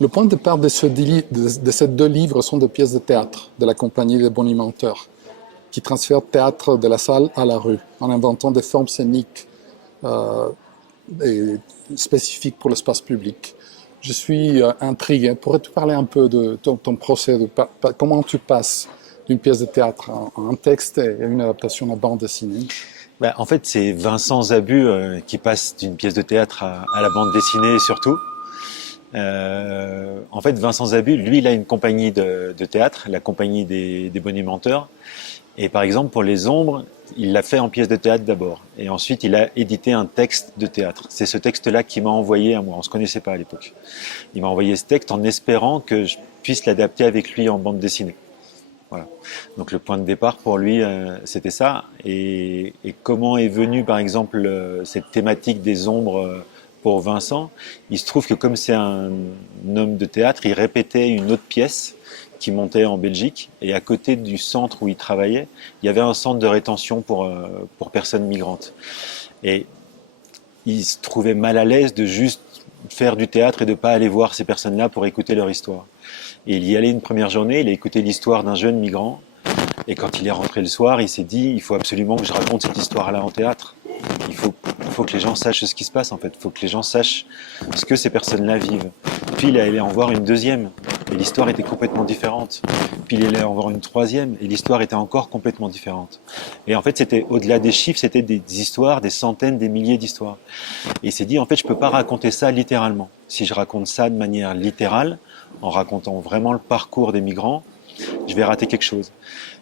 Le point de départ de ces deux livres sont des pièces de théâtre de la compagnie des Bonimenteurs, qui transfèrent théâtre de la salle à la rue, en inventant des formes scéniques euh, et spécifiques pour l'espace public. Je suis intrigué. Pourrais-tu parler un peu de ton procès, comment tu passes d'une pièce de théâtre à un texte et une adaptation en bande dessinée? Bah, en fait, c'est Vincent Zabu qui passe d'une pièce de théâtre à la bande dessinée surtout. En fait, Vincent Zabu, lui, il a une compagnie de théâtre, la compagnie des Bonimenteurs. Et par exemple, pour Les Ombres, il l'a fait en pièce de théâtre d'abord. Et ensuite, il a édité un texte de théâtre. C'est ce texte-là qu'il m'a envoyé à moi. On ne se connaissait pas à l'époque. Il m'a envoyé ce texte en espérant que je puisse l'adapter avec lui en bande dessinée. Voilà. Donc le point de départ pour lui, c'était ça. Et comment est venue, par exemple, cette thématique des ombres pour Vincent? Il se trouve que comme c'est un homme de théâtre, il répétait une autre pièce qui montait en Belgique. Et à côté du centre où il travaillait, il y avait un centre de rétention pour personnes migrantes. Et il se trouvait mal à l'aise de juste faire du théâtre et de ne pas aller voir ces personnes-là pour écouter leur histoire. Et il y allait une première journée, il a écouté l'histoire d'un jeune migrant. Et quand il est rentré le soir, il s'est dit, il faut absolument que je raconte cette histoire-là en théâtre. Il faut que les gens sachent ce qui se passe en fait. Il faut que les gens sachent ce que ces personnes-là vivent. Puis il est allé en voir une deuxième, et l'histoire était complètement différente. Puis il est allé en voir une troisième, et l'histoire était encore complètement différente. Et en fait, c'était au-delà des chiffres, c'était des histoires, des centaines, des milliers d'histoires. Et il s'est dit, en fait, je ne peux pas raconter ça littéralement. Si je raconte ça de manière littérale, en racontant vraiment le parcours des migrants, je vais rater quelque chose.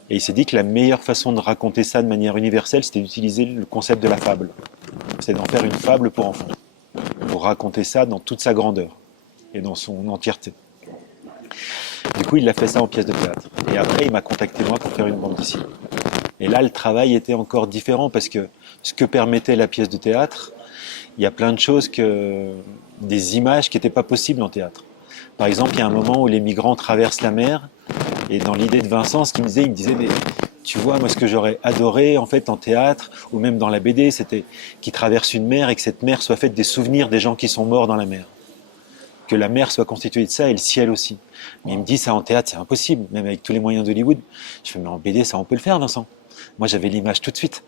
Et il s'est dit que la meilleure façon de raconter ça de manière universelle, c'était d'utiliser le concept de la fable. C'est d'en faire une fable pour enfants, pour raconter ça dans toute sa grandeur et dans son entièreté. Du coup, il a fait ça en pièce de théâtre. Et après, il m'a contacté moi pour faire une bande dessinée. Et là, le travail était encore différent parce que ce que permettait la pièce de théâtre, il y a plein de choses des images qui n'étaient pas possibles en théâtre. Par exemple, il y a un moment où les migrants traversent la mer, et dans l'idée de Vincent, ce qu'il me disait, mais tu vois, moi, ce que j'aurais adoré, en fait, en théâtre, ou même dans la BD, c'était qu'ils traversent une mer et que cette mer soit faite des souvenirs des gens qui sont morts dans la mer. Que la mer soit constituée de ça et le ciel aussi. Mais il me dit, ça en théâtre, c'est impossible, même avec tous les moyens d'Hollywood. Je fais, mais en BD, ça, on peut le faire, Vincent. Moi, j'avais l'image tout de suite.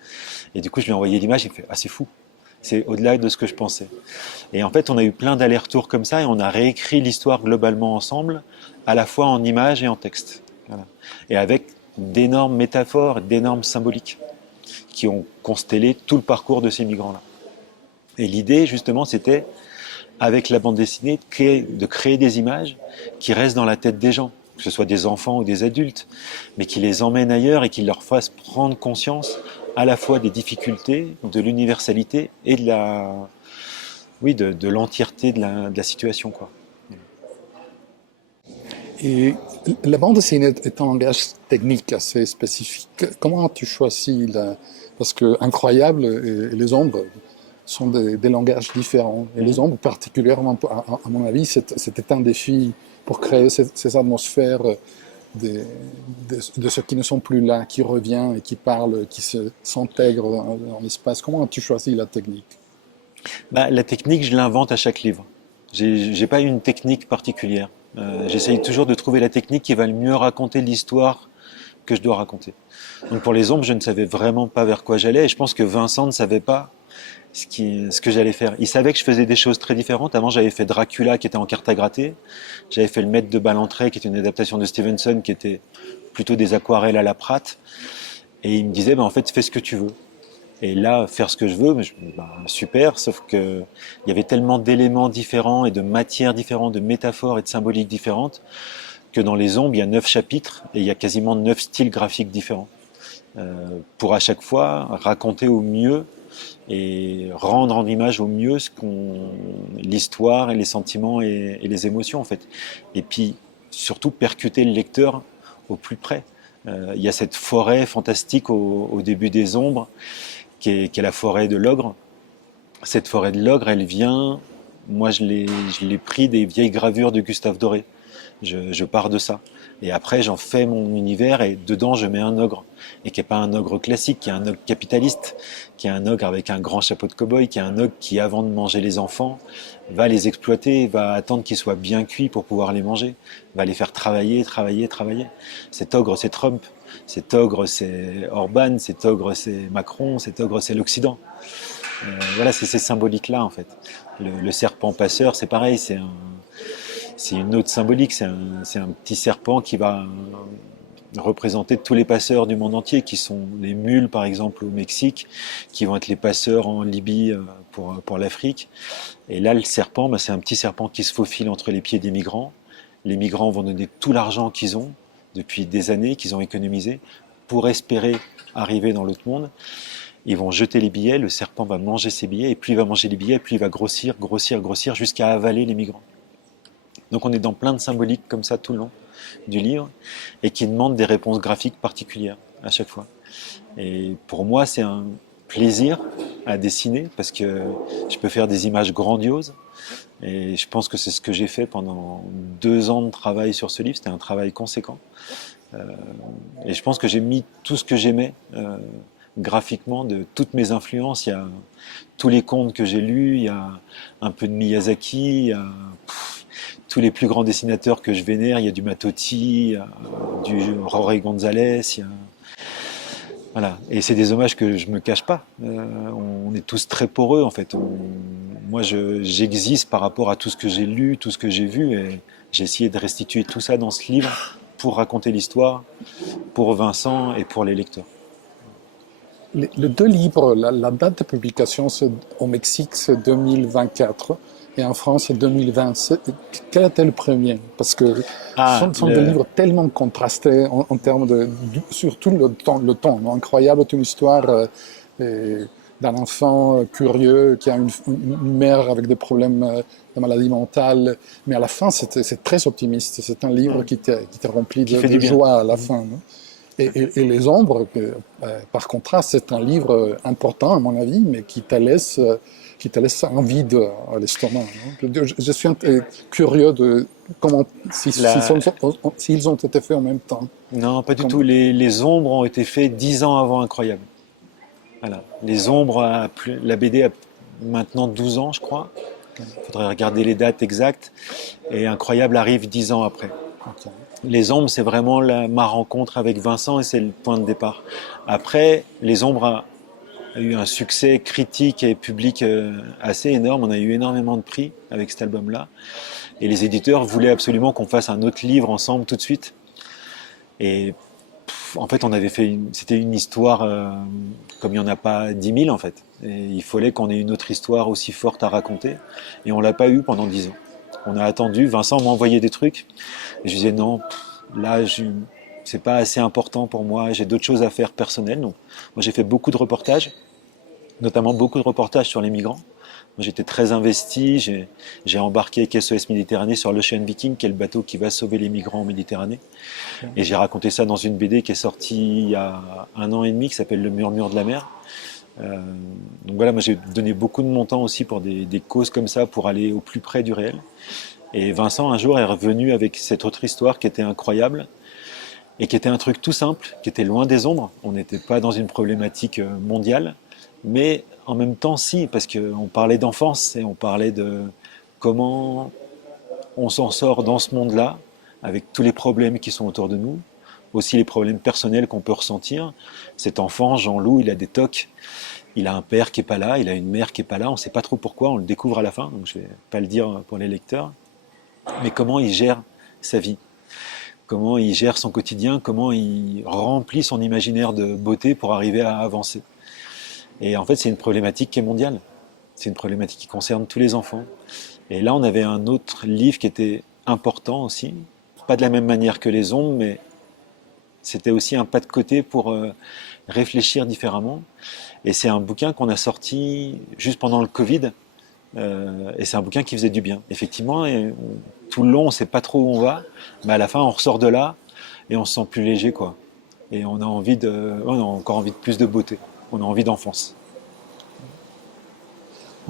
Et du coup, je lui ai envoyé l'image, il me fait, ah, c'est fou. C'est au-delà de ce que je pensais. Et en fait, on a eu plein d'allers-retours comme ça et on a réécrit l'histoire globalement ensemble, à la fois en images et en texte. Voilà. Et avec d'énormes métaphores, d'énormes symboliques qui ont constellé tout le parcours de ces migrants-là. Et l'idée, justement, c'était, avec la bande dessinée, de créer des images qui restent dans la tête des gens, que ce soit des enfants ou des adultes, mais qui les emmènent ailleurs et qui leur fassent prendre conscience à la fois des difficultés, de l'universalité et de l'entièreté de la situation, quoi. Et la bande dessinée est un langage technique assez spécifique. Comment as-tu choisi Parce que Incroyable et Les Ombres sont des langages différents. Et Les Ombres, particulièrement, à mon avis, c'était un défi pour créer ces atmosphères de ceux qui ne sont plus là, qui revient et qui parle, qui s'intègre dans l'espace. Comment as-tu choisi la technique? Bah, la technique, je l'invente à chaque livre. J'ai pas une technique particulière. J'essaye toujours de trouver la technique qui va le mieux raconter l'histoire que je dois raconter. Donc pour Les Ombres, je ne savais vraiment pas vers quoi j'allais et je pense que Vincent ne savait pas ce que j'allais faire. Il savait que je faisais des choses très différentes. Avant, j'avais fait Dracula qui était en carte à gratter. J'avais fait Le Maître de Ballantrae qui était une adaptation de Stevenson qui était plutôt des aquarelles à la Pratt. Et il me disait, bah, en fait, fais ce que tu veux. Et là, faire ce que je veux, bah, super, sauf que il y avait tellement d'éléments différents et de matières différentes, de métaphores et de symboliques différentes, que dans Les Ombres, il y a 9 chapitres et il y a quasiment 9 styles graphiques différents. Pour à chaque fois raconter au mieux et rendre en image au mieux l'histoire et les sentiments et les émotions en fait. Et puis surtout percuter le lecteur au plus près. Il y a cette forêt fantastique au début des Ombres, qui est la forêt de l'ogre. Cette forêt de l'ogre, elle vient, moi je l'ai pris des vieilles gravures de Gustave Doré. Je pars de ça. Et après, j'en fais mon univers et dedans, je mets un ogre. Et qui n'est pas un ogre classique, qui est un ogre capitaliste, qui est un ogre avec un grand chapeau de cow-boy, qui est un ogre qui, avant de manger les enfants, va les exploiter, va attendre qu'ils soient bien cuits pour pouvoir les manger, va les faire travailler, travailler, travailler. Cet ogre, c'est Trump. Cet ogre, c'est Orban. Cet ogre, c'est Macron. Cet ogre, c'est l'Occident. Voilà, c'est ces symboliques-là, en fait. Le serpent passeur, c'est pareil, c'est une autre symbolique, c'est un petit serpent qui va représenter tous les passeurs du monde entier, qui sont les mules, par exemple, au Mexique, qui vont être les passeurs en Libye pour l'Afrique. Et là, le serpent, c'est un petit serpent qui se faufile entre les pieds des migrants. Les migrants vont donner tout l'argent qu'ils ont depuis des années, qu'ils ont économisé, pour espérer arriver dans l'autre monde. Ils vont jeter les billets, le serpent va manger ses billets, et plus il va manger les billets, plus il va grossir, grossir, grossir, jusqu'à avaler les migrants. Donc on est dans plein de symboliques comme ça tout le long du livre, et qui demandent des réponses graphiques particulières à chaque fois. Et pour moi, c'est un plaisir à dessiner, parce que je peux faire des images grandioses, et je pense que c'est ce que j'ai fait pendant 2 ans de travail sur ce livre. C'était un travail conséquent. Et je pense que j'ai mis tout ce que j'aimais graphiquement, de toutes mes influences. Il y a tous les contes que j'ai lus, il y a un peu de Miyazaki, il y a tous les plus grands dessinateurs que je vénère, il y a du Matotti, il y a du Jorge González, il y a... Voilà. Et c'est des hommages que je me cache pas. On est tous très poreux, en fait. Moi, j'existe par rapport à tout ce que j'ai lu, tout ce que j'ai vu, et j'ai essayé de restituer tout ça dans ce livre pour raconter l'histoire, pour Vincent et pour les lecteurs. Les 2 livres, la date de publication au Mexique, c'est 2024 et en France, c'est 2020. Quel était le premier? Parce que ce sont des livres tellement contrastés en termes surtout le ton, incroyable, toute une histoire d'un enfant curieux qui a une mère avec des problèmes de maladie mentale, mais à la fin, c'est très optimiste. C'est un livre qui t'est rempli de joie à la fin. Non? Et Les Ombres, par contraste, c'est un livre important, à mon avis, mais qui te laisse un vide à l'estomac. Je suis curieux de comment, s'ils ont été faits en même temps. Non, pas du tout. Les Ombres ont été faits 10 ans avant Incroyable. Voilà. Les Ombres, la BD a maintenant 12 ans, je crois. Il faudrait regarder les dates exactes. Et Incroyable arrive 10 ans après. Okay. Les Ombres, c'est vraiment ma rencontre avec Vincent et c'est le point de départ. Après, Les Ombres a eu un succès critique et public assez énorme. On a eu énormément de prix avec cet album-là. Et les éditeurs voulaient absolument qu'on fasse un autre livre ensemble tout de suite. Et en fait, c'était une histoire comme il n'y en a pas 10 000 en fait. Et il fallait qu'on ait une autre histoire aussi forte à raconter. Et on l'a pas eu pendant 10 ans. On a attendu, Vincent m'a envoyé des trucs. Et je disais non, là, c'est pas assez important pour moi, j'ai d'autres choses à faire personnelles. Donc, moi, j'ai fait beaucoup de reportages, notamment beaucoup de reportages sur les migrants. Moi, j'étais très investi, j'ai embarqué avec SOS Méditerranée sur l'Ocean Viking, qui est le bateau qui va sauver les migrants en Méditerranée. Et j'ai raconté ça dans une BD qui est sortie il y a 1 an et demi, qui s'appelle Le Murmure de la mer. Donc voilà, moi j'ai donné beaucoup de mon temps aussi pour des causes comme ça, pour aller au plus près du réel. Et Vincent, un jour, est revenu avec cette autre histoire qui était incroyable et qui était un truc tout simple, qui était loin des ombres. On n'était pas dans une problématique mondiale, mais en même temps, si, parce qu'on parlait d'enfance et on parlait de comment on s'en sort dans ce monde-là, avec tous les problèmes qui sont autour de nous, aussi les problèmes personnels qu'on peut ressentir. Cet enfant, Jean-Loup, il a des tocs. Il a un père qui n'est pas là, il a une mère qui n'est pas là, on ne sait pas trop pourquoi, on le découvre à la fin, donc je ne vais pas le dire pour les lecteurs. Mais comment il gère sa vie, comment il gère son quotidien, comment il remplit son imaginaire de beauté pour arriver à avancer. Et en fait, c'est une problématique qui est mondiale. C'est une problématique qui concerne tous les enfants. Et là, on avait un autre livre qui était important aussi, pas de la même manière que Les Ombres, mais c'était aussi un pas de côté pour réfléchir différemment. Et c'est un bouquin qu'on a sorti juste pendant le Covid. Et c'est un bouquin qui faisait du bien. Effectivement, tout le long, on ne sait pas trop où on va, mais à la fin, on ressort de là et on se sent plus léger, quoi. Et on a encore envie de plus de beauté. On a envie d'enfance.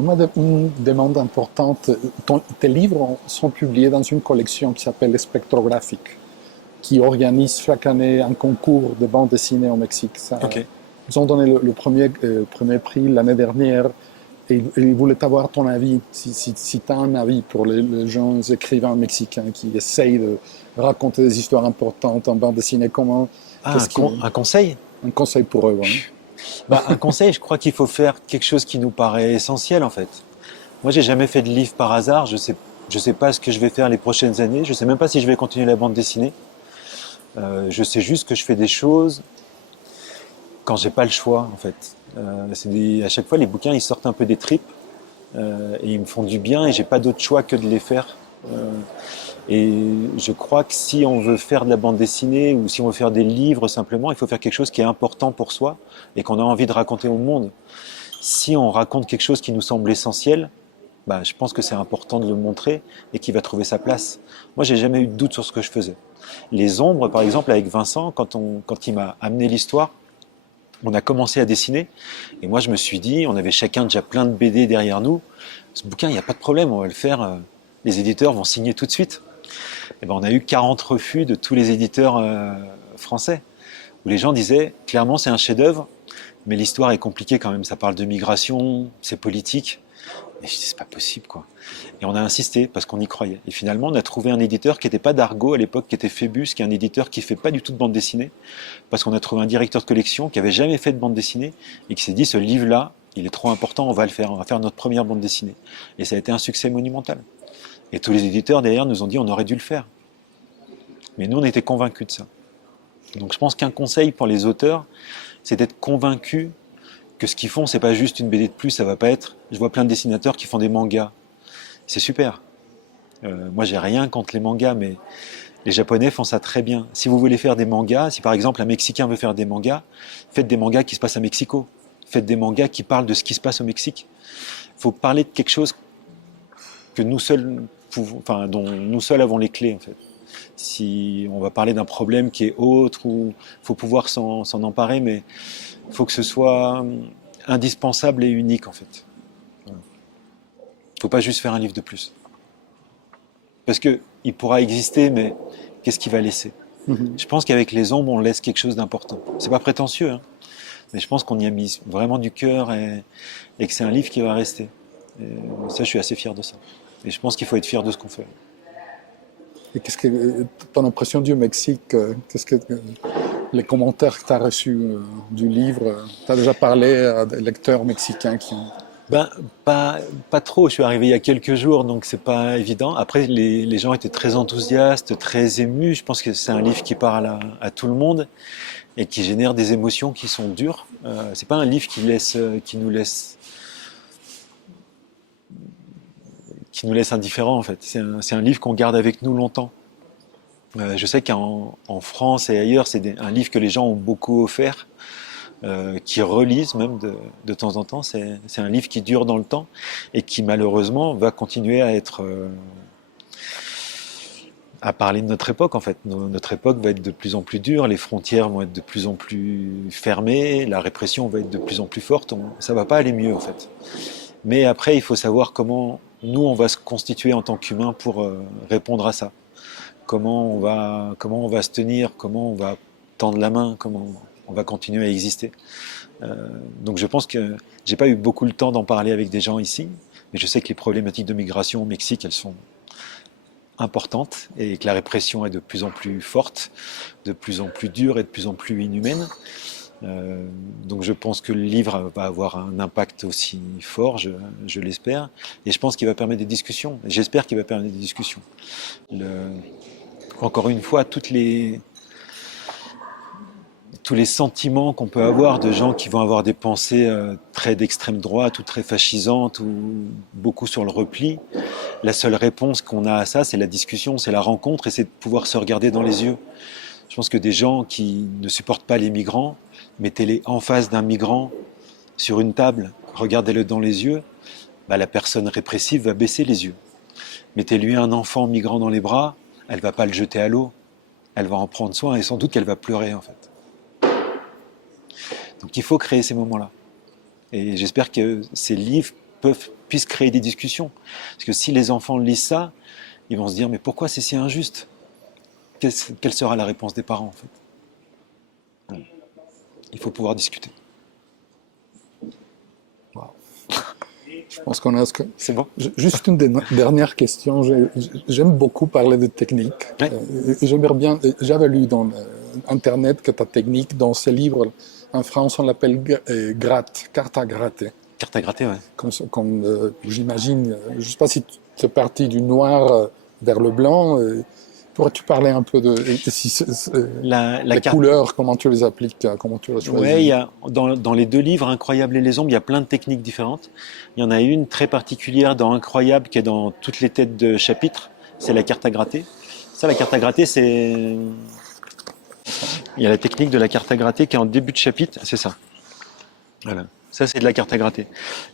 On a une demande importante. Tes livres sont publiés dans une collection qui s'appelle Spectrographique, qui organise chaque année un concours de bande dessinée au Mexique. Ça, Ok. ils ont donné le premier prix l'année dernière et ils voulaient avoir ton avis, si tu as un avis pour les jeunes écrivains mexicains qui essayent de raconter des histoires importantes en bande dessinée. Ah, un conseil? Un conseil pour eux, ouais. Bah, un conseil, je crois qu'il faut faire quelque chose qui nous paraît essentiel en fait. Moi, j'ai jamais fait de livre par hasard. Je sais pas ce que je vais faire les prochaines années. Je sais même pas si je vais continuer la bande dessinée. Je sais juste que je fais des choses quand j'ai pas le choix en fait. À chaque fois, les bouquins ils sortent un peu des tripes et ils me font du bien et j'ai pas d'autre choix que de les faire. Et je crois que si on veut faire de la bande dessinée ou si on veut faire des livres simplement, il faut faire quelque chose qui est important pour soi et qu'on a envie de raconter au monde. Si on raconte quelque chose qui nous semble essentiel, bah, je pense que c'est important de le montrer et qu'il va trouver sa place. Moi, j'ai jamais eu de doute sur ce que je faisais. Les ombres, par exemple, avec Vincent, quand il m'a amené l'histoire, on a commencé à dessiner et moi je me suis dit, on avait chacun déjà plein de BD derrière nous, ce bouquin il n'y a pas de problème, on va le faire, les éditeurs vont signer tout de suite. Et ben, on a eu 40 refus de tous les éditeurs français, où les gens disaient, clairement c'est un chef-d'œuvre, mais l'histoire est compliquée quand même, ça parle de migration, c'est politique. Et je dis, c'est pas possible, quoi. Et on a insisté parce qu'on y croyait. Et finalement, on a trouvé un éditeur qui n'était pas d'Argo à l'époque, qui était Phébus, qui est un éditeur qui fait pas du tout de bande dessinée, parce qu'on a trouvé un directeur de collection qui avait jamais fait de bande dessinée et qui s'est dit, ce livre-là, il est trop important, on va le faire, on va faire notre première bande dessinée. Et ça a été un succès monumental. Et tous les éditeurs derrière nous ont dit, on aurait dû le faire. Mais nous, on était convaincus de ça. Donc je pense qu'un conseil pour les auteurs, c'est d'être convaincus que ce qu'ils font, c'est pas juste une BD de plus, ça va pas être. Je vois plein de dessinateurs qui font des mangas. C'est super. Moi, j'ai rien contre les mangas, mais les Japonais font ça très bien. Si vous voulez faire des mangas, si par exemple un Mexicain veut faire des mangas, faites des mangas qui se passent à Mexico. Faites des mangas qui parlent de ce qui se passe au Mexique. Il faut parler de quelque chose que nous seuls dont nous seuls avons les clés, en fait. Si on va parler d'un problème qui est autre, ou faut pouvoir s'en emparer, mais il faut que ce soit indispensable et unique, en fait. Il ne faut pas juste faire un livre de plus. Parce qu'il pourra exister, mais qu'est-ce qu'il va laisser? Je pense qu'avec les ombres, on laisse quelque chose d'important. C'est pas prétentieux, hein, mais je pense qu'on y a mis vraiment du cœur et que c'est un livre qui va rester. Et ça, je suis assez fier de ça. Et je pense qu'il faut être fier de ce qu'on fait. Et qu'est-ce que ton impression du Mexique, qu'est-ce que les commentaires que tu as reçus du livre, tu as déjà parlé à des lecteurs mexicains qui ont... Ben, pas trop. Je suis arrivé il y a quelques jours, donc c'est pas évident. Après, les gens étaient très enthousiastes, très émus. Je pense que c'est un livre qui parle à tout le monde et qui génère des émotions qui sont dures. C'est pas un livre qui nous laisse indifférents, en fait. C'est un livre qu'on garde avec nous longtemps. Je sais qu'en France et ailleurs, c'est un livre que les gens ont beaucoup offert, qui relisent même de temps en temps. C'est un livre qui dure dans le temps et qui malheureusement va continuer à parler de notre époque, en fait. Notre époque va être de plus en plus dure, les frontières vont être de plus en plus fermées, la répression va être de plus en plus forte. Ça va pas aller mieux, en fait. Mais après, il faut savoir comment nous, on va se constituer en tant qu'humains pour répondre à ça. Comment on va se tenir, comment on va tendre la main, comment on va continuer à exister. Donc je pense que j'ai pas eu beaucoup le temps d'en parler avec des gens ici, mais je sais que les problématiques de migration au Mexique, elles sont importantes et que la répression est de plus en plus forte, de plus en plus dure et de plus en plus inhumaine. Donc je pense que le livre va avoir un impact aussi fort, je l'espère, et je pense qu'il va permettre des discussions. J'espère qu'il va permettre des discussions. Encore une fois, tous les sentiments qu'on peut avoir de gens qui vont avoir des pensées très d'extrême droite ou très fascisantes ou beaucoup sur le repli, la seule réponse qu'on a à ça, c'est la discussion, c'est la rencontre et c'est de pouvoir se regarder dans les yeux. Je pense que des gens qui ne supportent pas les migrants, mettez-les en face d'un migrant sur une table, regardez-le dans les yeux, bah, la personne répressive va baisser les yeux. Mettez-lui un enfant migrant dans les bras, elle va pas le jeter à l'eau, elle va en prendre soin et sans doute qu'elle va pleurer, en fait. Donc il faut créer ces moments-là. Et j'espère que ces livres puissent créer des discussions. Parce que si les enfants lisent ça, ils vont se dire, mais pourquoi c'est si injuste? Quelle sera la réponse des parents, en fait? Il faut pouvoir discuter. Je pense qu'on a... C'est bon? Juste une dernière question. J'aime beaucoup parler de technique. Ouais. J'aimerais bien... J'avais lu dans Internet que ta technique, dans ces livres, en France, on l'appelle gratte, carte à gratter. Carte à gratter, ouais. J'imagine, je ne sais pas si tu es parti du noir vers le blanc. Pourrais-tu parler un peu de les carte... couleurs, comment tu les appliques, comment tu les choisis? Ouais, il y a, dans les deux livres, Incroyable et les ombres, il y a plein de techniques différentes. Il y en a une très particulière dans Incroyable qui est dans toutes les têtes de chapitres, c'est la carte à gratter. Ça, la carte à gratter, c'est... Il y a la technique de la carte à gratter qui est en début de chapitre, c'est ça. Voilà. Ça, c'est de la carte à gratter.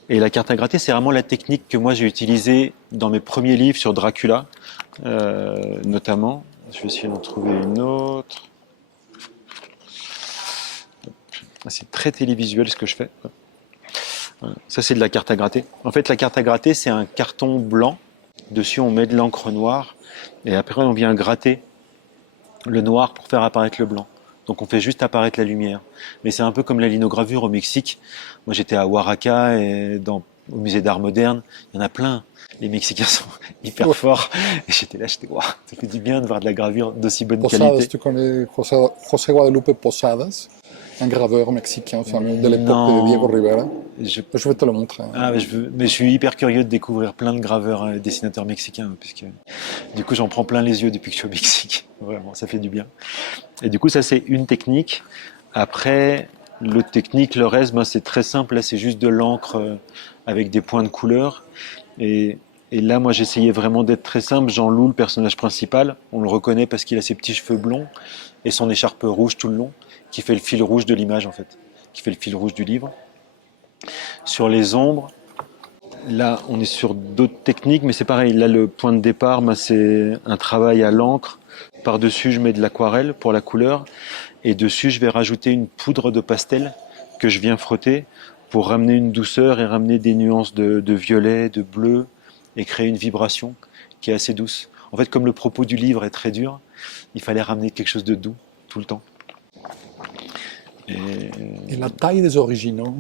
Et la carte à gratter, c'est vraiment la technique que moi j'ai utilisée dans mes premiers livres sur Dracula, notamment. Je vais essayer d'en trouver une autre. C'est très télévisuel ce que je fais. Voilà. Ça, c'est de la carte à gratter. En fait, la carte à gratter, c'est un carton blanc. Dessus, on met de l'encre noire. Et après, on vient gratter le noir pour faire apparaître le blanc. Donc on fait juste apparaître la lumière. Mais c'est un peu comme la linogravure au Mexique. Moi j'étais à Oaxaca et au musée d'art moderne, il y en a plein. Les Mexicains sont hyper forts. Et j'étais là, waouh, ça fait du bien de voir de la gravure d'aussi bonne qualité. Tu connais José Guadalupe Posadas, un graveur mexicain fameux de l'époque de Diego Rivera. Je vais te le montrer. Ah, mais je suis hyper curieux de découvrir plein de graveurs et dessinateurs mexicains, puisque du coup j'en prends plein les yeux depuis que je suis au Mexique. Vraiment, ça fait du bien. Et du coup, ça c'est une technique. Après, l'autre technique, le reste, c'est très simple. Là, c'est juste de l'encre avec des points de couleur. Et là, moi, j'essayais vraiment d'être très simple. Jean-Loup, le personnage principal, on le reconnaît parce qu'il a ses petits cheveux blonds et son écharpe rouge tout le long, qui fait le fil rouge de l'image, en fait, qui fait le fil rouge du livre. Sur les ombres, là, on est sur d'autres techniques, mais c'est pareil. Là, le point de départ, c'est un travail à l'encre. Par-dessus, je mets de l'aquarelle pour la couleur. Et dessus, je vais rajouter une poudre de pastel que je viens frotter pour ramener une douceur et ramener des nuances de violet, de bleu, et créer une vibration qui est assez douce. En fait, comme le propos du livre est très dur, il fallait ramener quelque chose de doux tout le temps. Et la taille des originaux?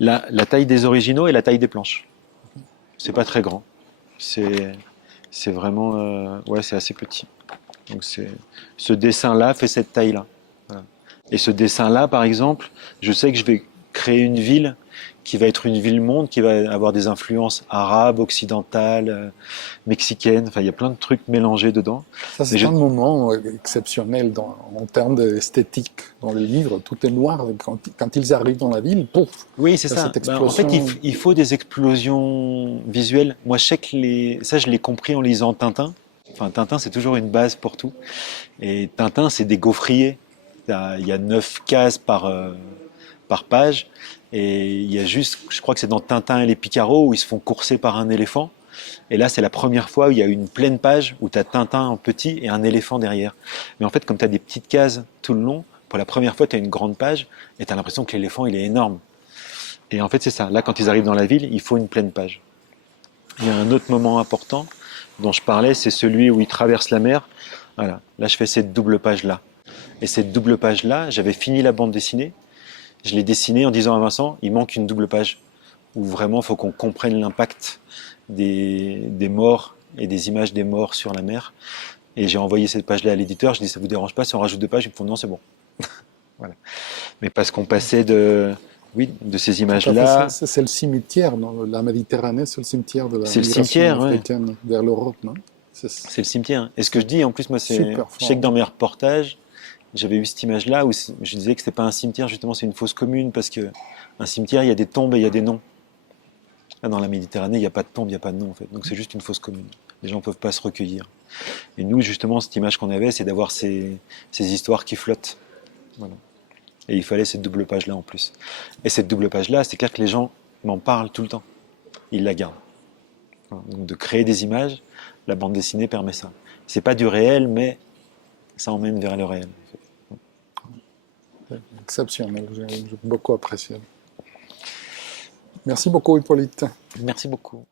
La taille des originaux et la taille des planches. C'est pas très grand. C'est vraiment... ouais, c'est assez petit. Donc ce dessin-là fait cette taille-là. Voilà. Et ce dessin-là, par exemple, je sais que je vais créer une ville qui va être une ville-monde, qui va avoir des influences arabes, occidentales, mexicaines. Enfin, il y a plein de trucs mélangés dedans. Ça, c'est un moment exceptionnel en termes d'esthétique dans le livre. Tout est noir. Quand ils arrivent dans la ville, pouf. Oui, c'est ça. En fait, il faut des explosions visuelles. Moi, je sais que ça, je l'ai compris en lisant Tintin. Enfin, Tintin, c'est toujours une base pour tout. Et Tintin, c'est des gaufriers. Il y a 9 cases par page. Et il y a juste, je crois que c'est dans Tintin et les Picaros, où ils se font courser par un éléphant. Et là, c'est la première fois où il y a une pleine page, où tu as Tintin en petit et un éléphant derrière. Mais en fait, comme tu as des petites cases tout le long, pour la première fois, tu as une grande page, et tu as l'impression que l'éléphant, il est énorme. Et en fait, c'est ça. Là, quand ils arrivent dans la ville, il faut une pleine page. Il y a un autre moment important dont je parlais, c'est celui où ils traversent la mer. Voilà. Là, je fais cette double page-là. Et cette double page-là, j'avais fini la bande dessinée. Je l'ai dessinée en disant à Vincent, il manque une double page où vraiment, il faut qu'on comprenne l'impact des morts et des images des morts sur la mer. Et j'ai envoyé cette page-là à l'éditeur. Je dis, ça vous dérange pas si on rajoute 2 pages? Ils me font, non, c'est bon. Voilà. Mais parce qu'on passait de ces images-là. C'est le cimetière, non? La Méditerranée, c'est le cimetière de la migration africaine vers l'Europe, non? C'est le cimetière. Et ce que je dis, en plus, moi, je sais que dans mes reportages, j'avais eu cette image-là où je disais que c'était pas un cimetière, justement, c'est une fosse commune, parce que un cimetière, il y a des tombes et il y a des noms. Là, dans la Méditerranée, il n'y a pas de tombe, il n'y a pas de nom, en fait. Donc c'est juste une fosse commune. Les gens ne peuvent pas se recueillir. Et nous, justement, cette image qu'on avait, c'est d'avoir ces histoires qui flottent. Voilà. Et il fallait cette double page-là en plus. Et cette double page-là, c'est clair que les gens m'en parlent tout le temps. Ils la gardent. Voilà. Donc de créer des images, la bande dessinée permet ça. C'est pas du réel, mais ça emmène vers le réel. Exceptionnel, j'ai beaucoup apprécié. Merci beaucoup, Hippolyte. Merci beaucoup.